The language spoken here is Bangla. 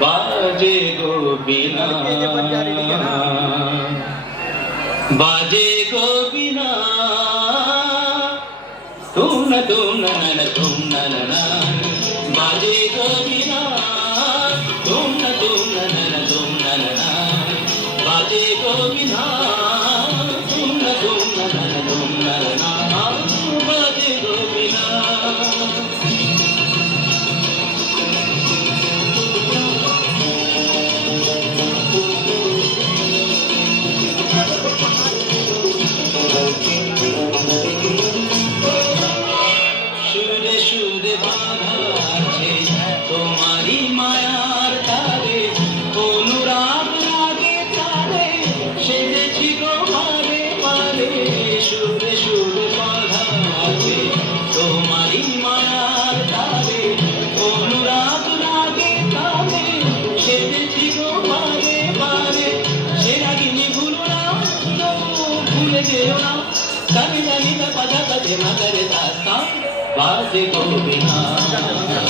बाजे गो बिना बाजे गो बिना तुम न बाजे गो बिना तुम न बाजे गो बिना तुम न बाजे गो बिना সুরে সুরে বাঁধা আছে তোমারি মায়ার তারে, অনুরাগ লাগে তারে সেজেছি গো পারে পারে। সুরে সুরে বাঁধা আছে তোমারি মায়ার তারে, অনুরাগ লাগে তারে সেজেছি গো পারে পারে। সে রাগিনী ভুলো না, ভুলে যেও না, জানি জানি পাতা কাজে মাতারে দাস্তা बाजे गो बिना।